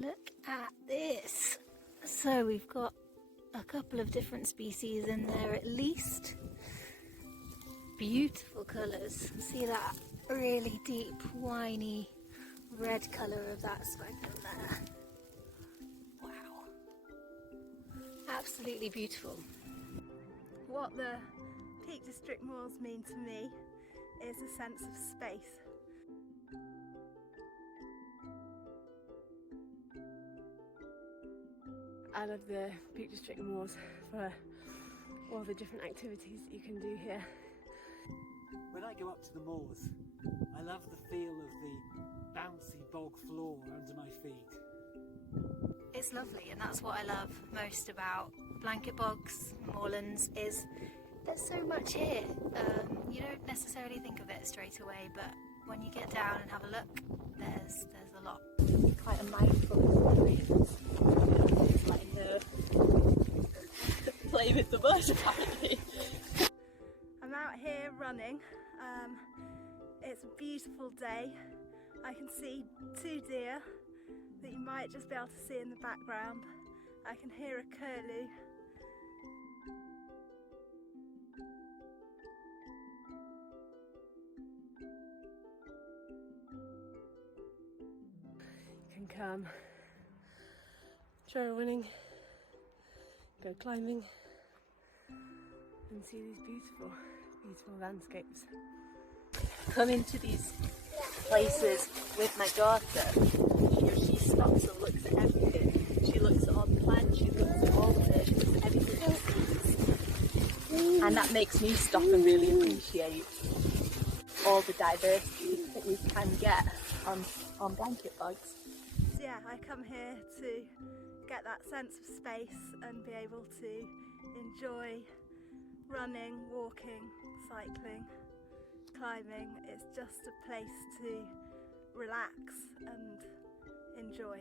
Look at this. So we've got a couple of different species in there at least. Beautiful colours. See that really deep, winey red colour of that sphagnum there. Wow. Absolutely beautiful. What the Peak District moors mean to me is a sense of space. I love the Peak District moors for all the different activities that you can do here. When I go up to the moors, I love the feel of the bouncy bog floor under my feet. It's lovely, and that's what I love most about blanket bogs, moorlands, is there's so much here. You don't necessarily think of it straight away, but when you get down and have a look, there's a lot. Quite a mindful experience. It's like play with the bush apparently. I'm out here running. It's a beautiful day. I can see 2 deer that you might just be able to see in the background. I can hear a curlew. You can come trail running, go climbing and see these beautiful, beautiful landscapes. Come into these places with my daughter, you know, she stops and looks at everything. She looks at all the plants, she looks at all of it, she looks at everything she sees. And that makes me stop and really appreciate all the diversity that we can get on blanket bogs. So yeah, I come here to get that sense of space and be able to enjoy running, walking, cycling, climbing. It's just a place to relax and enjoy.